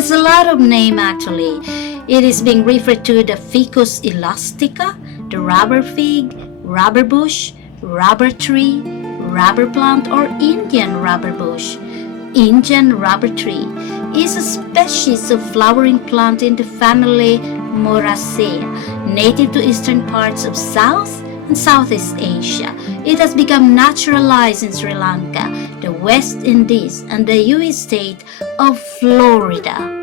has a lot of name actually. It is being referred to the Ficus elastica, the rubber fig, rubberbush, rubber tree, rubber plant, or Indian rubberbush. Indian rubber tree is a species of flowering plant in the family Moraceae, native to eastern parts of South and Southeast Asia. It has become naturalized in Sri Lanka, the West Indies, and the US state of Florida.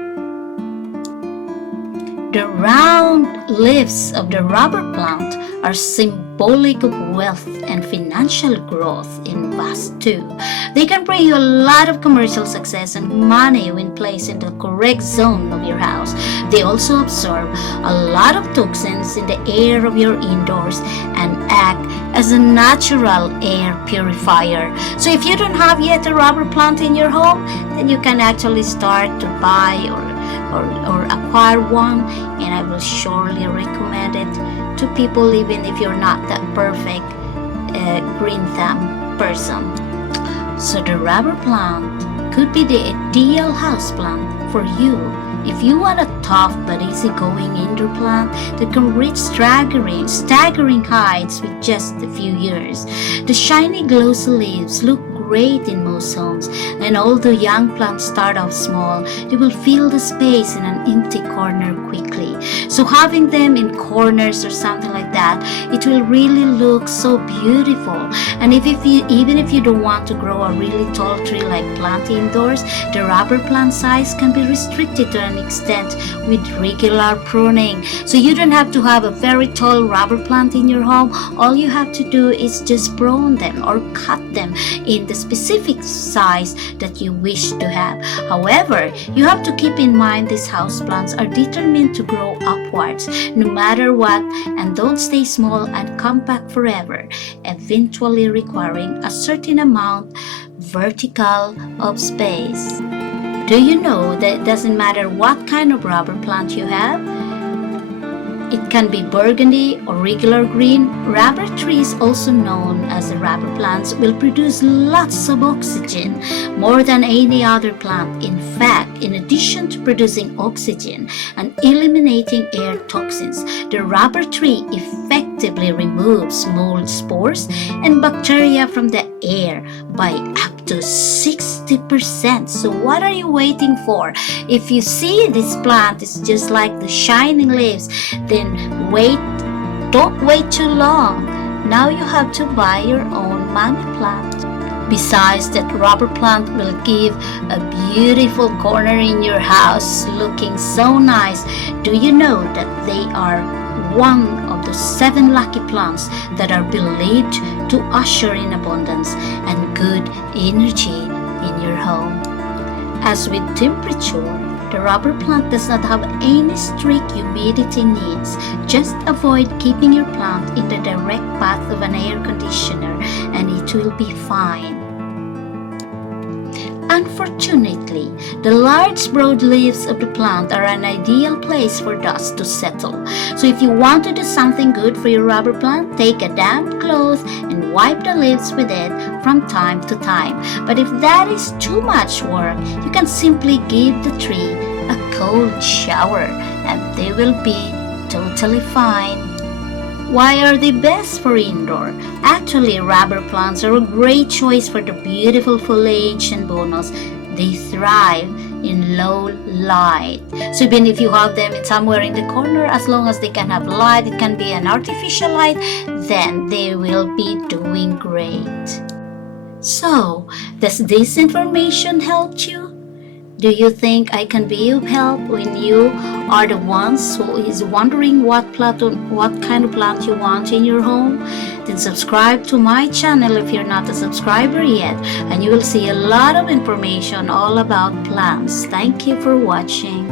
The round leaves of the rubber plant are symbolic of wealth and financial growth in Vastu. They can bring you a lot of commercial success and money when placed in the correct zone of your house. They also absorb a lot of toxins in the air of your indoors and act as a natural air purifier. So if you don't have yet a rubber plant in your home, then you can actually start to buy or acquire one, and I will surely recommend it to people even if you're not that perfect green thumb person. So the rubber plant could be the ideal house plant for you if you want a tough but easygoing indoor plant that can reach staggering heights with just a few years. The shiny glossy leaves look great in most homes, and although young plants start off small, they will fill the space in an empty corner quickly. So having them in corners or something like that, it will really look so beautiful. And even if you don't want to grow a really tall tree like plant indoors, the rubber plant size can be restricted to an extent with regular pruning. So you don't have to have a very tall rubber plant in your home. All you have to do is just prune them or cut them in the specific size that you wish to have. However, you have to keep in mind these houseplants are determined to grow upwards no matter what, and don't stay small and compact forever, eventually requiring a certain amount vertical of space. Do you know that it doesn't matter what kind of rubber plant you have? It can be burgundy or regular green. Rubber trees, also known as the rubber plants, will produce lots of oxygen, more than any other plant. In fact, in addition to producing oxygen and eliminating air toxins, the rubber tree effectively removes mold spores and bacteria from the air by up to 60%. So what are you waiting for? If you see this plant is just like the shining leaves, then don't wait too long. Now you have to buy your own money plant. Besides, that rubber plant will give a beautiful corner in your house looking so nice. Do you know that they are one of the 7 lucky plants that are believed to usher in abundance and good energy in your home? As with temperature, the rubber plant does not have any strict humidity needs. Just avoid keeping your plant in the direct path of an air conditioner and it will be fine. Unfortunately, the large broad leaves of the plant are an ideal place for dust to settle. So if you want to do something good for your rubber plant, take a damp cloth and wipe the leaves with it from time to time. But if that is too much work, you can simply give the tree a cold shower and they will be totally fine. Why are they best for indoor? Actually, rubber plants are a great choice for the beautiful foliage and bonus. They thrive in low light. So even if you have them in somewhere in the corner, as long as they can have light, it can be an artificial light, then they will be doing great. So, does this information help you? Do you think I can be of help when you are the ones who is wondering what kind of plant you want in your home? Then subscribe to my channel if you're not a subscriber yet, and you will see a lot of information all about plants. Thank you for watching.